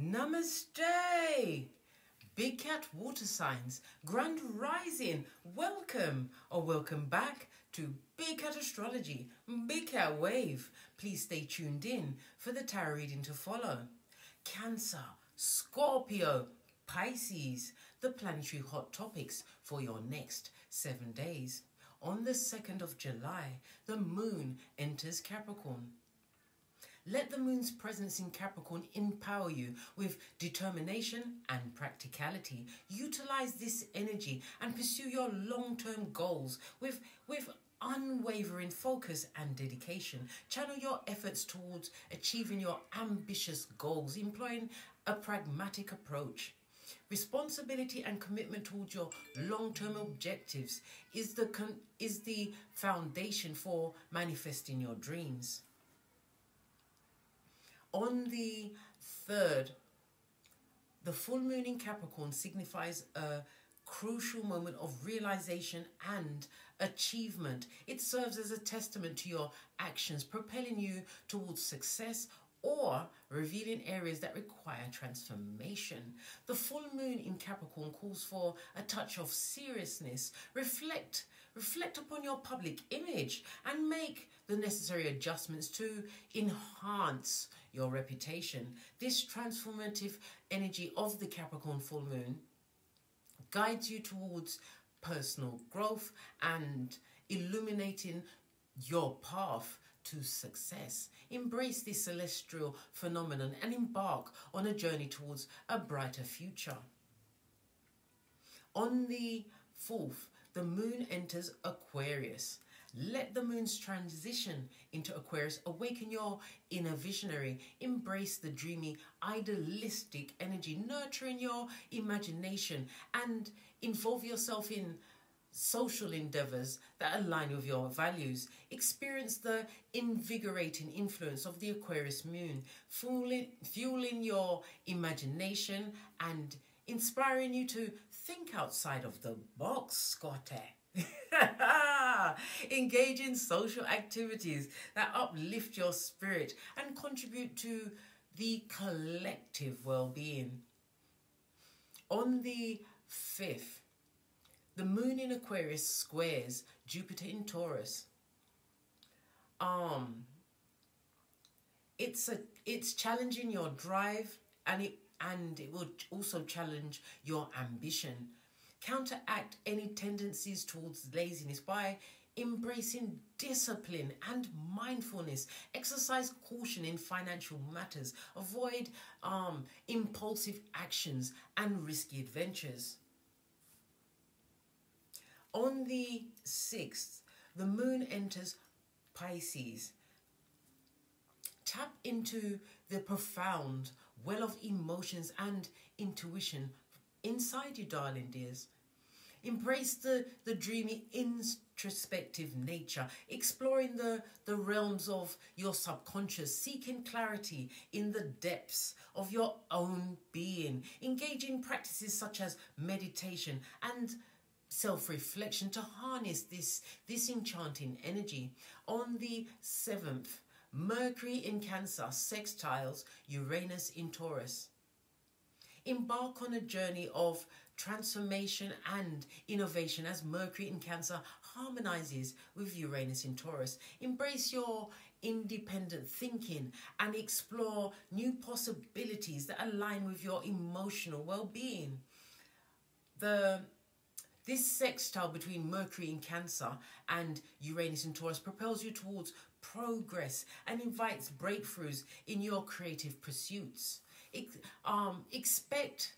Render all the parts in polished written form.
Namaste! Big Cat Water Signs, Grand Rising, welcome or welcome back to Big Cat Astrology, Big Cat Wave. Please stay tuned in for the tarot reading to follow. Cancer, Scorpio, Pisces, the planetary hot topics for your next 7 days. On the 2nd of July, the moon enters Capricorn. Let the moon's presence in Capricorn empower you with determination and practicality. Utilize this energy and pursue your long-term goals with unwavering focus and dedication. Channel your efforts towards achieving your ambitious goals, employing a pragmatic approach. Responsibility and commitment towards your long-term objectives is the foundation for manifesting your dreams. On the 3rd, the full moon in Capricorn signifies a crucial moment of realization and achievement. It serves as a testament to your actions, propelling you towards success or revealing areas that require transformation. The full moon in Capricorn calls for a touch of seriousness. Reflect upon your public image and make the necessary adjustments to enhance your reputation. This transformative energy of the Capricorn full moon guides you towards personal growth and illuminating your path to success. Embrace this celestial phenomenon and embark on a journey towards a brighter future. On the 4th, the moon enters Aquarius. Let the moon's transition into Aquarius awaken your inner visionary. Embrace the dreamy, idealistic energy, nurturing your imagination, and involve yourself in social endeavors that align with your values. Experience the invigorating influence of the Aquarius moon, fueling your imagination and inspiring you to think outside of the box, Scotty. Engage in social activities that uplift your spirit and contribute to the collective well-being. On the 5th, the moon in Aquarius squares Jupiter in Taurus. It's challenging your drive and it will also challenge your ambition. Counteract any tendencies towards laziness by embracing discipline and mindfulness. Exercise caution in financial matters. Avoid impulsive actions and risky adventures. On the 6th, the moon enters Pisces. Tap into the profound well of emotions and intuition inside you, darling dears. Embrace the dreamy, introspective nature, exploring the realms of your subconscious, seeking clarity in the depths of your own being. Engage in practices such as meditation and self-reflection to harness this enchanting energy. On the 7th, Mercury in Cancer sextiles Uranus in Taurus. Embark on a journey of transformation and innovation as Mercury in Cancer harmonizes with Uranus in Taurus. Embrace your independent thinking and explore new possibilities that align with your emotional well-being. This sextile between Mercury in Cancer and Uranus in Taurus propels you towards progress and invites breakthroughs in your creative pursuits. Expect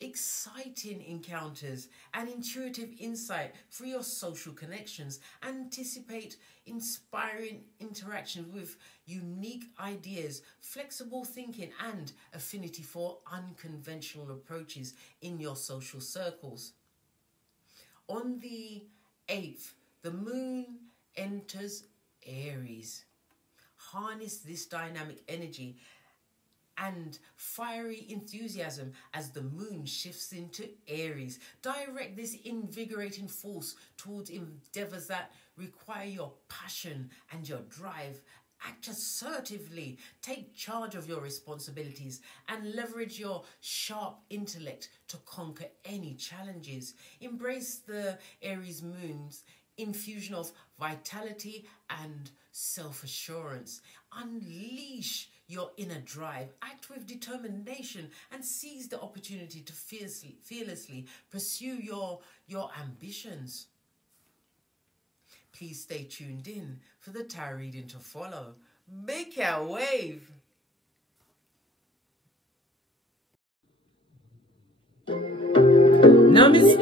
exciting encounters and intuitive insight through your social connections. Anticipate inspiring interactions with unique ideas, flexible thinking, and affinity for unconventional approaches in your social circles. On the 8th, the moon enters Aries. Harness this dynamic energy and fiery enthusiasm as the moon shifts into Aries. Direct this invigorating force towards endeavors that require your passion and your drive Act assertively, take charge of your responsibilities, and leverage your sharp intellect to conquer any challenges. Embrace the Aries moon's infusion of vitality and self-assurance. Unleash your inner drive, act with determination, and seize the opportunity to fearlessly pursue your ambitions. Please stay tuned in for the tarot reading to follow. Make your wave. Namaste!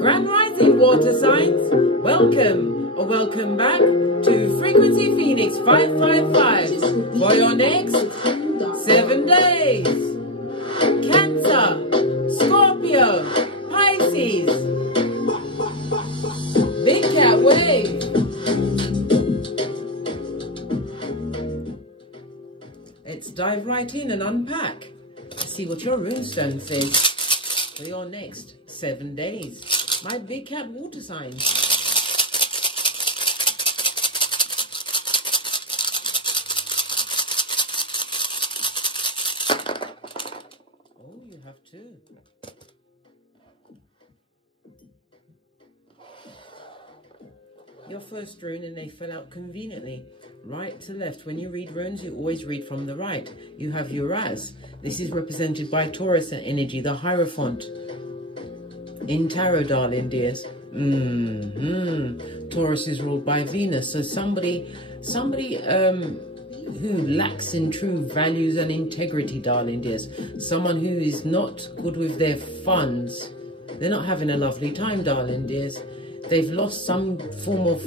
Grand Rising water signs, welcome back to Frequency Phoenix 555 for your next 7 days. Cancer, Scorpio, Pisces. Big cat wave. Let's dive right in and unpack. See what your runestone says for your next 7 days. My big cat water signs. Oh, you have two. Your first rune, and they fell out conveniently. Right to left. When you read runes, you always read from the right. You have Uras. This is represented by Taurus energy, the Hierophant. In tarot, darling dears. Taurus is ruled by Venus. So somebody who lacks in true values and integrity, darling dears. Someone who is not good with their funds. They're not having a lovely time, darling dears. They've lost some form of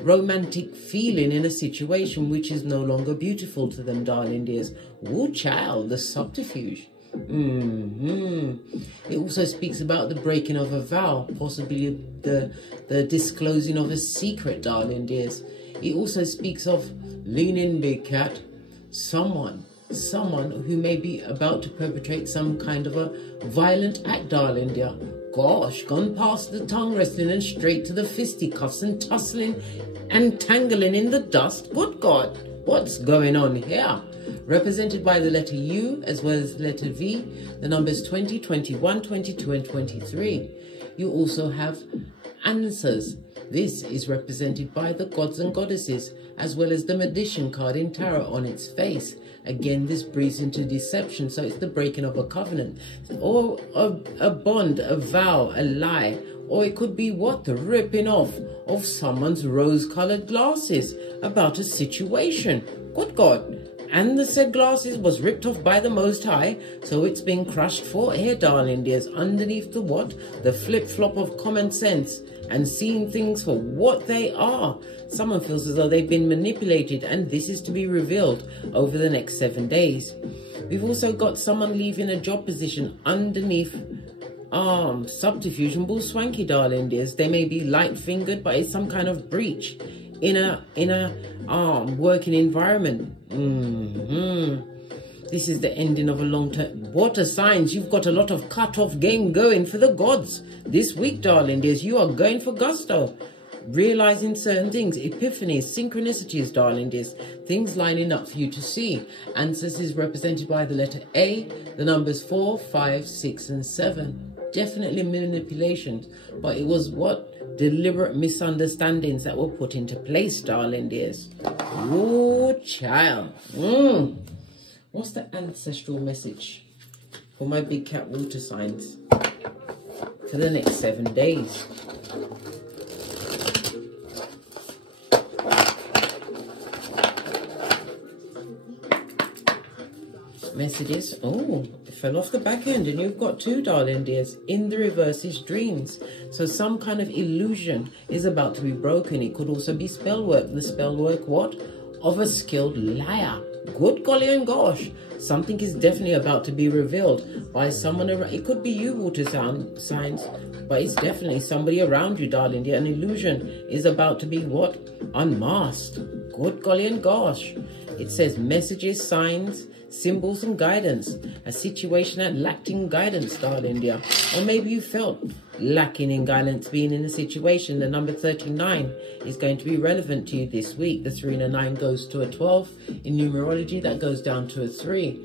romantic feeling in a situation which is no longer beautiful to them, darling dears. Oh, child, the subterfuge. It also speaks about the breaking of a vow, possibly the disclosing of a secret, darling dears. It also speaks of, lean in, big cat, someone who may be about to perpetrate some kind of a violent act, darling dear. Gosh, gone past the tongue wrestling and straight to the fisticuffs and tussling and tangling in the dust. Good God, what's going on here? Represented by the letter U as well as the letter V, the numbers 20, 21, 22 and 23. You also have answers. This is represented by the gods and goddesses as well as the magician card in tarot on its face. Again, this breathes into deception, so it's the breaking of a covenant or a bond, a vow, a lie, or it could be what? The ripping off of someone's rose-colored glasses about a situation. Good God. And the said glasses was ripped off by the Most High, so it's been crushed for air, darling dears, underneath the what? The flip-flop of common sense and seeing things for what they are. Someone feels as though they've been manipulated, and this is to be revealed over the next 7 days. We've also got someone leaving a job position underneath subterfuge and bull swanky, darling dears. They may be light-fingered, but it's some kind of breach in a working environment. This is the ending of a long term. Water signs, you've got a lot of cut-off game going for the gods this week, darling dears. You are going for gusto, realizing certain things, epiphanies, synchronicities, darling dears, things lining up for you to see. Answers is represented by the letter A, the numbers 4, 5, 6 and 7. Definitely manipulations, but it was what? Deliberate misunderstandings that were put into place, darling dears. Oh, child. What's the ancestral message for my big cat water signs for the next 7 days? Messages. Oh, it fell off the back end, and you've got two, darling dears. In the reverse is dreams. So some kind of illusion is about to be broken. It could also be spell work. The spell work, what? Of a skilled liar. Good golly and gosh. Something is definitely about to be revealed by someone around. It could be you, water signs, but it's definitely somebody around you, darling dear. An illusion is about to be what? Unmasked. Good golly and gosh. It says messages, signs, symbols and guidance, a situation that lacked in guidance, darling dear. Or maybe you felt lacking in guidance being in a situation. The number 39 is going to be relevant to you this week. The 3 and a 9 goes to a 12. In numerology, that goes down to a 3.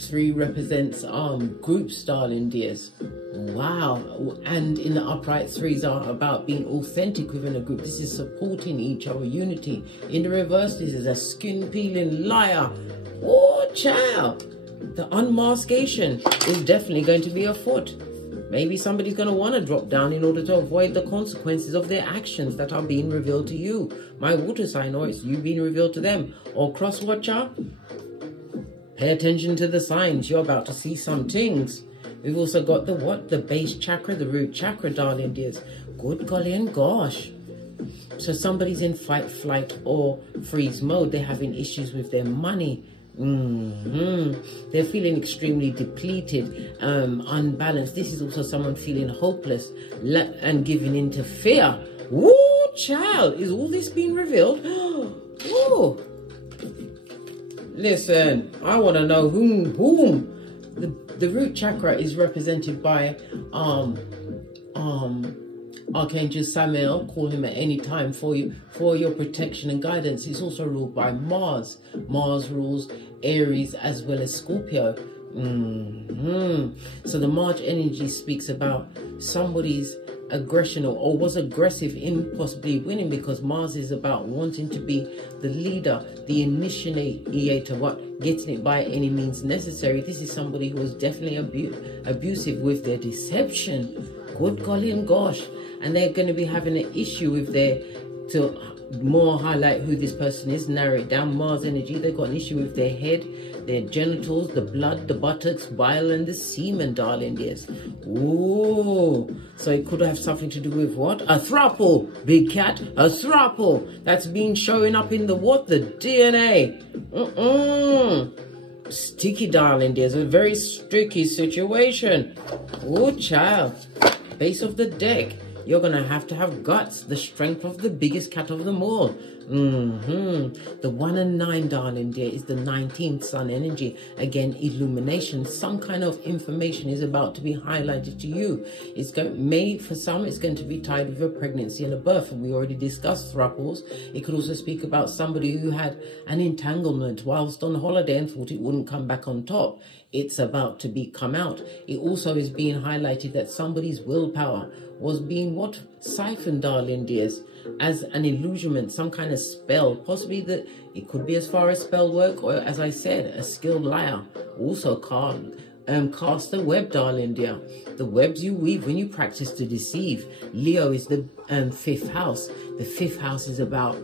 3 represents groups, darling dears. Wow. And in the upright, 3s are about being authentic within a group. This is supporting each other, unity. In the reverse, this is a skin-peeling liar. Oh, child. The unmaskation is definitely going to be afoot. Maybe somebody's going to want to drop down in order to avoid the consequences of their actions that are being revealed to you. My water sign, or it's you being revealed to them. Or cross-watcher, pay attention to the signs. You're about to see some things. We've also got the what? The base chakra, the root chakra, darling dears. Good golly and gosh. So somebody's in fight, flight, or freeze mode. They're having issues with their money. They're feeling extremely depleted, unbalanced. This is also someone feeling hopeless and giving into fear. Woo, child, is all this being revealed? Woo. Listen, I want to know whom. The root chakra is represented by Archangel Samuel. Call him at any time for you, for your protection and guidance. He's also ruled by Mars. Mars rules Aries as well as Scorpio. So the Mars energy speaks about somebody's aggression or was aggressive in possibly winning, because Mars is about wanting to be the leader, the initiator, what getting it by any means necessary. This is somebody who is definitely abusive with their deception. Good golly and gosh. And they're going to be having an issue with to more highlight who this person is, narrow it down. Mars energy, they've got an issue with their head, their genitals, the blood, the buttocks, bile, and the semen, darling dears. Ooh, so it could have something to do with what? A throuple, big cat, a throuple. That's been showing up in the what? The DNA. Sticky, darling dears, a very sticky situation. Oh, child. Base of the deck. You're going to have guts, the strength of the biggest cat of them all. The 1 and 9, darling dear, is the 19th sun energy. Again, illumination. Some kind of information is about to be highlighted to you. It's going, for some, it's going to be tied with a pregnancy and a birth. And we already discussed thruples. It could also speak about somebody who had an entanglement whilst on holiday and thought it wouldn't come back on top. It's about to come out. It also is being highlighted that somebody's willpower was being what? Siphoned, darling dears, as an illusionment, some kind of spell. Possibly that it could be as far as spell work, or as I said, a skilled liar. Also cast a web, darling dear. The webs you weave when you practice to deceive. Leo is the 5th house. The 5th house is about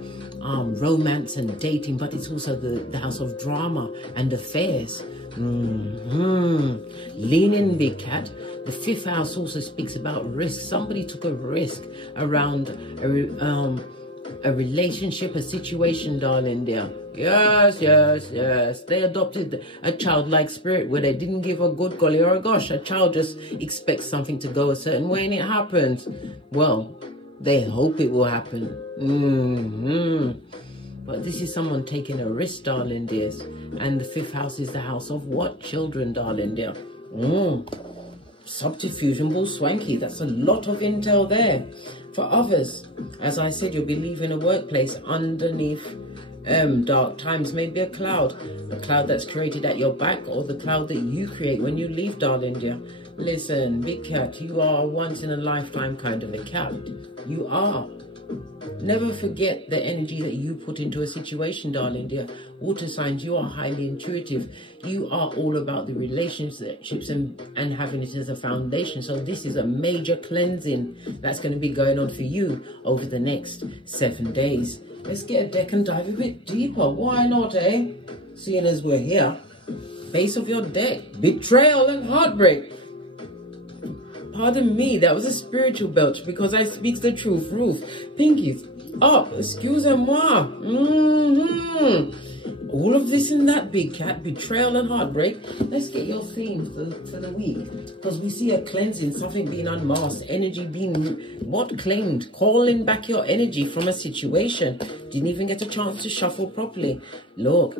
romance and dating, but it's also the house of drama and affairs. Lean in, big cat. The 5th house also speaks about risk. Somebody took a risk around a relationship, a situation, darling dear. Yes. They adopted a childlike spirit where they didn't give a good golly or a gosh. A child just expects something to go a certain way and it happens. Well, they hope it will happen. But this is someone taking a risk, darling dears. And the 5th house is the house of what? Children, darling dear. Subterfuge and bull swanky. That's a lot of intel there. For others, as I said, you'll be leaving a workplace underneath dark times. Maybe a cloud that's created at your back, or the cloud that you create when you leave, darling dear. Listen, big cat, you are a once in a lifetime kind of a cat. You are. Never forget the energy that you put into a situation, darling dear. Water signs, you are highly intuitive. You are all about the relationships and having it as a foundation. So this is a major cleansing that's going to be going on for you over the next 7 days. Let's get a deck and dive a bit deeper. Why not, eh? Seeing as we're here. Base of your deck. Betrayal and heartbreak. Pardon me, that was a spiritual belch because I speak the truth. Roof. Pinkies up. Excusez-moi. All of this and that, big cat, betrayal and heartbreak. Let's get your themes for the week. Because we see a cleansing, something being unmasked, energy being, what, claimed, calling back your energy from a situation. Didn't even get a chance to shuffle properly. Look,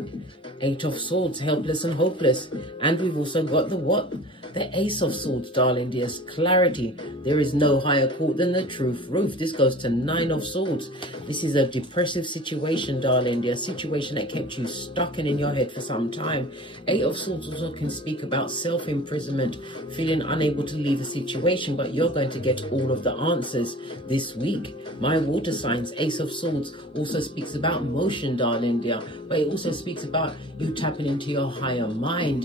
8 of Swords, helpless and hopeless. And we've also got the what? The Ace of Swords, darling dears. Clarity. There is no higher court than the truth. Roof. This goes to 9 of Swords. This is a depressive situation, darling dear. A situation that kept you stuck in your head for some time. 8 of Swords also can speak about self-imprisonment, feeling unable to leave a situation, but you're going to get all of the answers this week. My water signs, Ace of Swords, also speaks about motion, darling dear, but it also speaks about you tapping into your higher mind.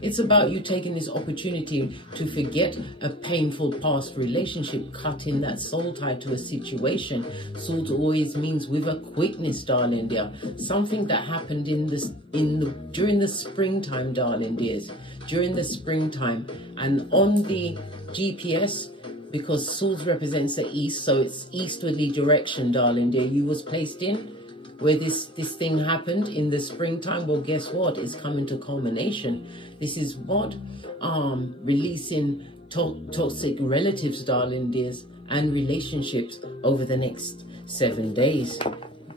It's about you taking this opportunity to forget a painful past relationship, cutting that soul tie to a situation. Swords always means with a quickness, darling dear. Something that happened during the springtime, darling dears. During the springtime. And on the GPS, because swords represents the east, so it's eastwardly direction, darling dear, you was placed in, where this thing happened in the springtime. Well, guess what? It's coming to culmination. This is what? Releasing toxic relatives, darling dears, and relationships over the next 7 days.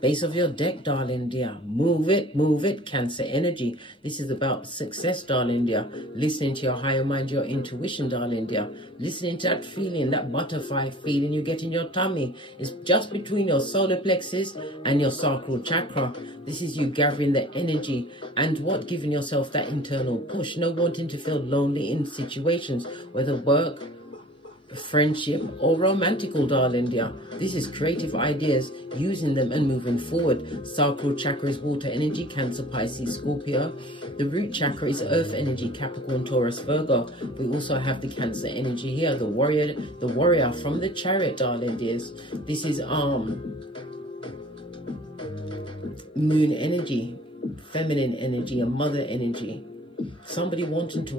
Base of your deck, darling dear. Move it, Cancer energy. This is about success, darling dear. Listening to your higher mind, your intuition, darling dear. Listening to that feeling, that butterfly feeling you get in your tummy. It's just between your solar plexus and your sacral chakra. This is you gathering the energy and what? Giving yourself that internal push. No wanting to feel lonely in situations, whether work, friendship, or romantical, darling dear. This is creative ideas, using them and moving forward. Sacral chakra is water energy, Cancer, Pisces, Scorpio. The root chakra is earth energy, Capricorn, Taurus, Virgo. We also have the Cancer energy here, the warrior from the Chariot, darling dears. This is moon energy, feminine energy, and mother energy. Somebody wanting to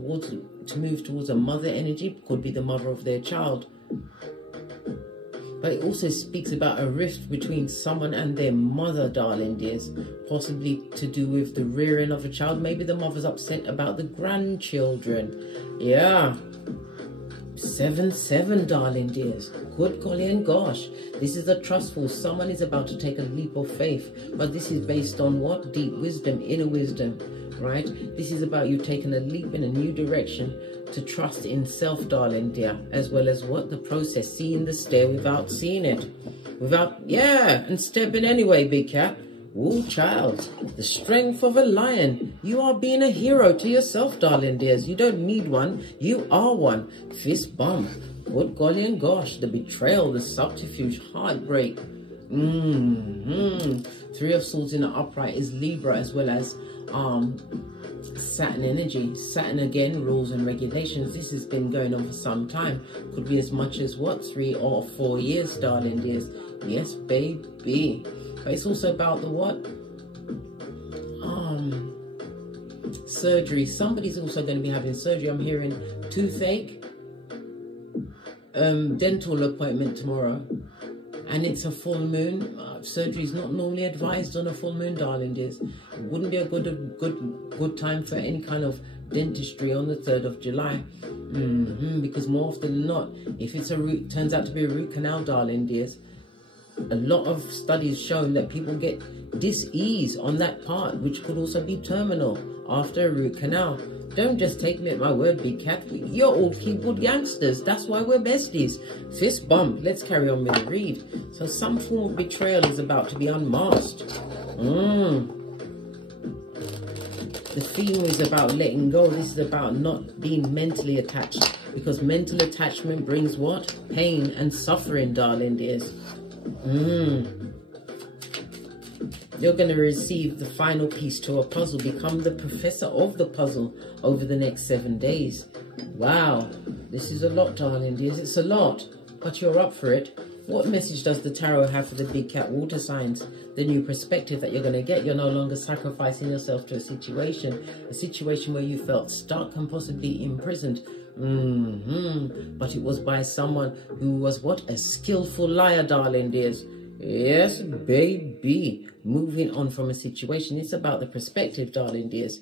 move towards a mother energy, could be the mother of their child. But it also speaks about a rift between someone and their mother, darling dears. Possibly to do with the rearing of a child. Maybe the mother's upset about the grandchildren. Yeah. 7-7, darling dears. Good golly and gosh. This is a trustful. Someone is about to take a leap of faith. But this is based on what? Deep wisdom, inner wisdom. Right? This is about you taking a leap in a new direction to trust in self, darling dear, as well as what? The process, seeing the stair without seeing it. And stepping anyway, big cat. Ooh, child, the strength of a lion. You are being a hero to yourself, darling dears. You don't need one, you are one. Fist bump. Good golly and gosh, the betrayal, the subterfuge, heartbreak. 3 of Swords in the upright is Libra, as well as Saturn energy. Saturn again, rules and regulations. This has been going on for some time. Could be as much as what? 3 or 4 years, darling dears. Yes, baby. But it's also about the what? Surgery. Somebody's also going to be having surgery. I'm hearing toothache, dental appointment tomorrow, and it's a full moon. Surgery is not normally advised on a full moon, darling dears. It wouldn't be a good time for any kind of dentistry on the 3rd of July. Because more often than not, if it's turns out to be a root canal, darling dears, a lot of studies shown that people get dis-ease on that part, which could also be terminal after a root canal. Don't just take me at my word, big cat. You're all keyboard gangsters. That's why we're besties. Fist bump. Let's carry on with the read. So some form of betrayal is about to be unmasked. The theme is about letting go. This is about not being mentally attached, because mental attachment brings what? Pain and suffering, darling dears. You're going to receive the final piece to a puzzle. Become the professor of the puzzle over the next 7 days. Wow. This is a lot, darling dears. It's a lot, but you're up for it. What message does the tarot have for the big cat water signs? The new perspective that you're going to get. You're no longer sacrificing yourself to a situation where you felt stuck and possibly imprisoned. But it was by someone who was what? A skillful liar, darling dears. Yes, baby. Moving on from a situation. It's about the perspective, darling dears.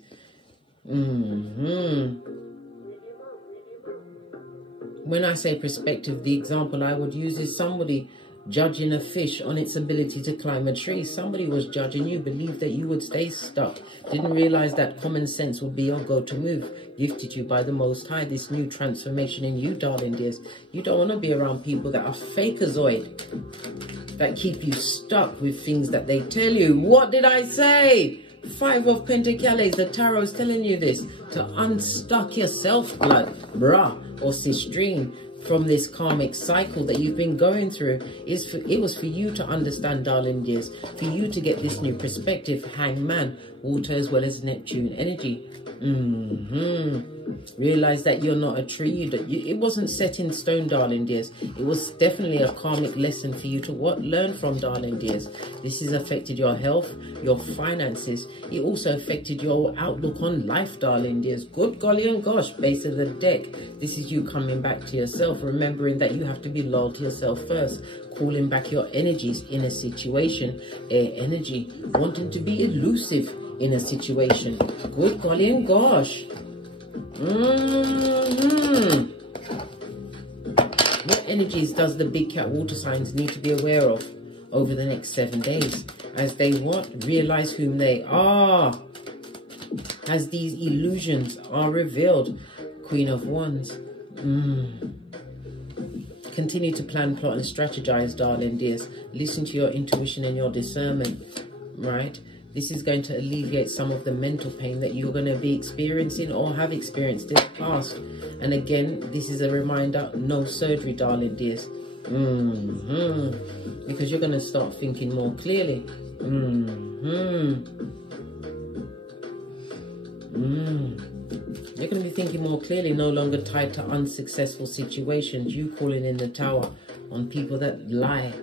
When I say perspective, the example I would use is somebody judging a fish on its ability to climb a tree. Somebody was judging you, believed that you would stay stuck, didn't realize that common sense would be your go-to move, gifted you by the Most High, this new transformation in you, darling dears. You don't want to be around people that are fakeazoid, that keep you stuck with things that they tell you. What did I say? 5 of Pentacles, the tarot is telling you this, to unstuck yourself, blood, brah, or sistrine, from this karmic cycle that you've been going through. It was for you to understand, darling dears, for you to get this new perspective. Hangman, water as well as Neptune energy. Realize that you're not a tree. It wasn't set in stone, darling dears. It was definitely a karmic lesson for you to learn from, darling dears. This has affected your health, your finances. It also affected your outlook on life, darling dears. Good golly and gosh, base of the deck. This is you coming back to yourself, remembering that you have to be loyal to yourself first. Calling back your energies in a situation. Air energy, wanting to be elusive in a situation. Good golly and gosh. What energies does the big cat water signs need to be aware of over the next 7 days? As they realize whom they are. As these illusions are revealed. Queen of Wands. Continue to plan, plot and strategize, darling dears. Listen to your intuition and your discernment. Right? This is going to alleviate some of the mental pain that you're going to be experiencing or have experienced in the past. And again, this is a reminder, no surgery, darling dears. Because you're going to start thinking more clearly. You're going to be thinking more clearly, no longer tied to unsuccessful situations. You calling in the tower on people that lie.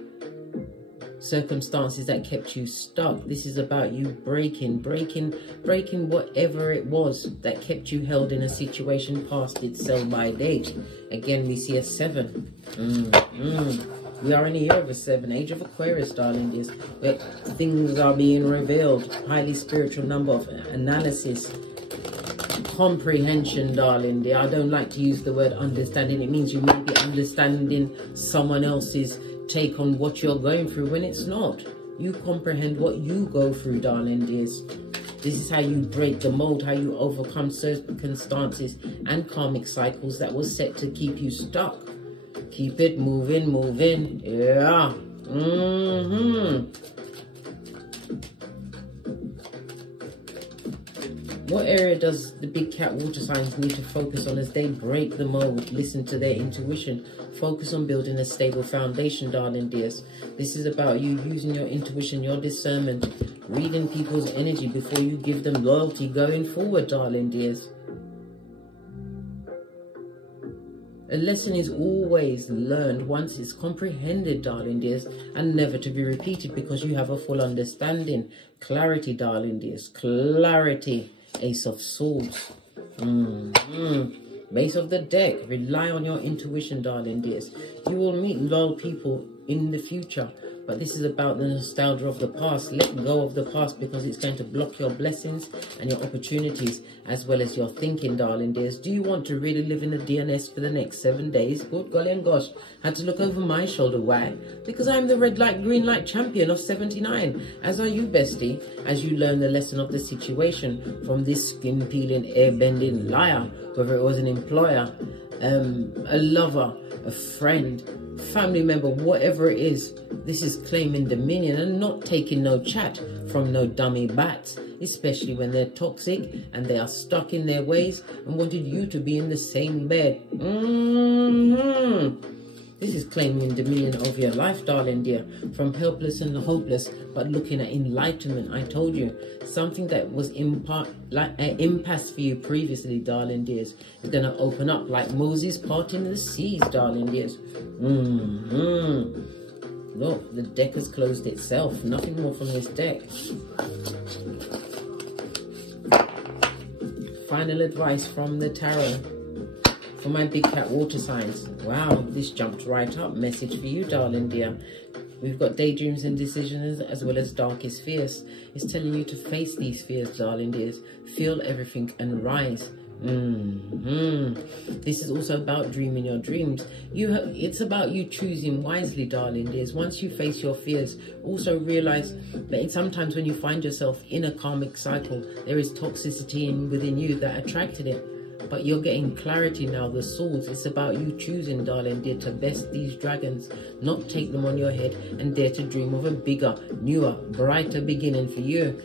Circumstances that kept you stuck. This is about you breaking whatever it was that kept you held in a situation past its sell-by date. Again, we see a 7. We are in a year of a 7, age of Aquarius, darling dears, where things are being revealed. Highly spiritual number of analysis, comprehension, darling dear. I don't like to use the word understanding. It means you may be understanding someone else's take on what you're going through when it's not. You comprehend what you go through, darling dears. This is how you break the mold, how you overcome circumstances and karmic cycles that was set to keep you stuck. Keep it moving. Yeah. What area does the big cat water signs need to focus on as they break the mold? Listen to their intuition. Focus on building a stable foundation, darling dears. This is about you using your intuition, your discernment, reading people's energy before you give them loyalty going forward, darling dears. A lesson is always learned once it's comprehended, darling dears, and never to be repeated because you have a full understanding. Clarity, darling dears. Clarity. Ace of Swords. Base of the deck. Rely on your intuition, darling dears. You will meet loyal people in the future, but this is about the nostalgia of the past. Let go of the past because it's going to block your blessings and your opportunities as well as your thinking, darling dears. Do you want to really live in the DNS for the next 7 days? Good golly and gosh. Had to look over my shoulder. Why? Because I'm the red light, green light champion of 79. As are you, bestie, as you learn the lesson of the situation from this skin-peeling, air-bending liar, whether it was an employer, a lover, a friend, family member, whatever it is. This is claiming dominion and not taking no chat from no dummy bats, especially when they're toxic and they are stuck in their ways and wanted you to be in the same bed. This is claiming dominion over your life, darling dear, from helpless and hopeless, but looking at enlightenment. I told you, something that was impasse for you previously, darling dears, is going to open up like Moses parting the seas, darling dears. Look, the deck has closed itself. Nothing more from this deck. Final advice from the tarot. For my big cat water signs. Wow, this jumped right up. Message for you, darling dear. We've got daydreams and decisions as well as darkest fears. It's telling you to face these fears, darling dears. Feel everything and rise. This is also about dreaming your dreams. It's about you choosing wisely, darling dears. Once you face your fears, also realize that sometimes when you find yourself in a karmic cycle, there is toxicity within you that attracted it. But you're getting clarity now, the swords. It's about you choosing, darling dear, to best these dragons, not take them on your head, and dare to dream of a bigger, newer, brighter beginning for you.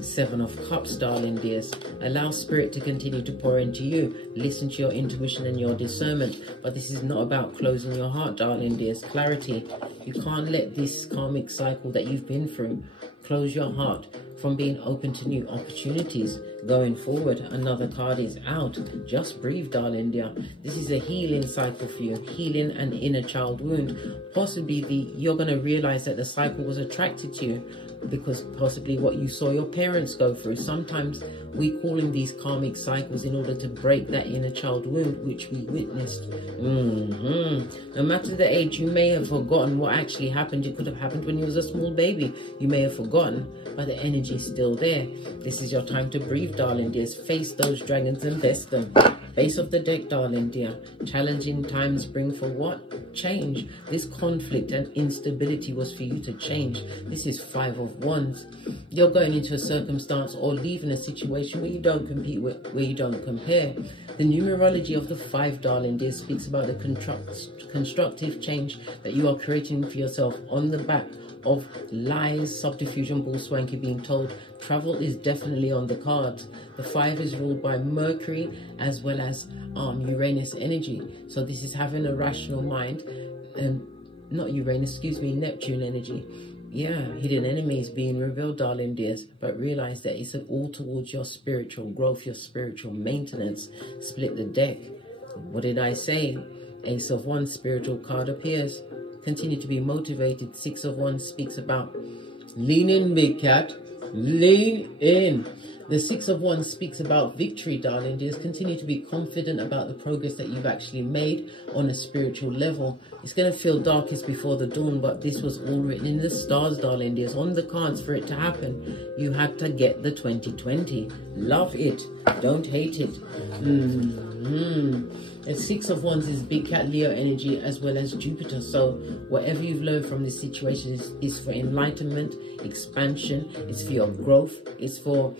7 of Cups, darling dears. Allow spirit to continue to pour into you. Listen to your intuition and your discernment. But this is not about closing your heart, darling dears. Clarity. You can't let this karmic cycle that you've been through close your heart from being open to new opportunities going forward. Another card is out. Just breathe, darling dear. This is a healing cycle for you. Healing an inner child wound. Possibly you're going to realize that the cycle was attracted to you because possibly what you saw your parents go through. Sometimes we call in these karmic cycles in order to break that inner child wound which we witnessed. No matter the age, you may have forgotten what actually happened. It could have happened when you was a small baby. You may have forgotten, but the energy is still there. This is your time to breathe, darling dears. Face those dragons and best them. Base of the deck, darling dear. Challenging times bring for what? Change. This conflict and instability was for you to change. This is 5 of Wands. You're going into a circumstance or leaving a situation where you don't compete with, where you don't compare. The numerology of the 5, darling dear, speaks about the constructive change that you are creating for yourself on the back of lies, subterfuge, bull swanky being told. Travel is definitely on the cards. The 5 is ruled by Mercury as well as Uranus energy. So this is having a rational mind, and not Uranus, excuse me, Neptune energy. Yeah, hidden enemies being revealed, darling dears. But realize that it's all towards your spiritual growth, your spiritual maintenance. Split the deck. What did I say? Ace of Wands, spiritual card appears. Continue to be motivated. 6 of Wands speaks about lean in, big cat. Lean in. The 6 of Wands speaks about victory, darling dears. Continue to be confident about the progress that you've actually made on a spiritual level. It's going to feel darkest before the dawn, but this was all written in the stars, darling dears. On the cards for it to happen, you had to get the 2020. Love it. Don't hate it. The 6 of Wands is big cat Leo energy as well as Jupiter. So whatever you've learned from this situation is for enlightenment, expansion. It's for your growth. It's for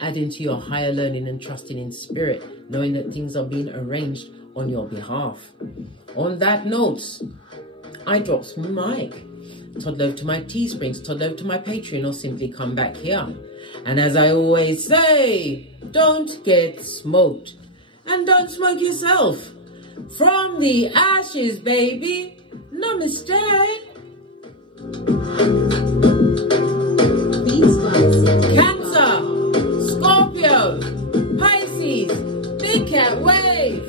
adding to your higher learning and trusting in spirit, knowing that things are being arranged on your behalf. On that note, I drops my mic. Toddle over to my Teesprings, toddle over to my Patreon, or simply come back here. And as I always say, don't get smoked. And don't smoke yourself. From the ashes, baby. Namaste. Cancer, Scorpio, Pisces, Big Cat Wave.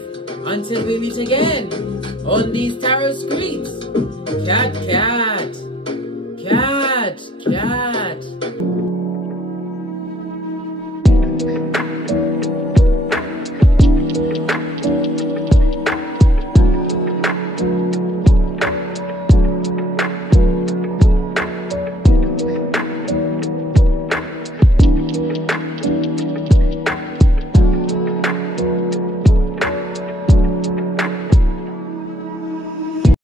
Until we meet again on these tarot streets. Cat, cat, cat.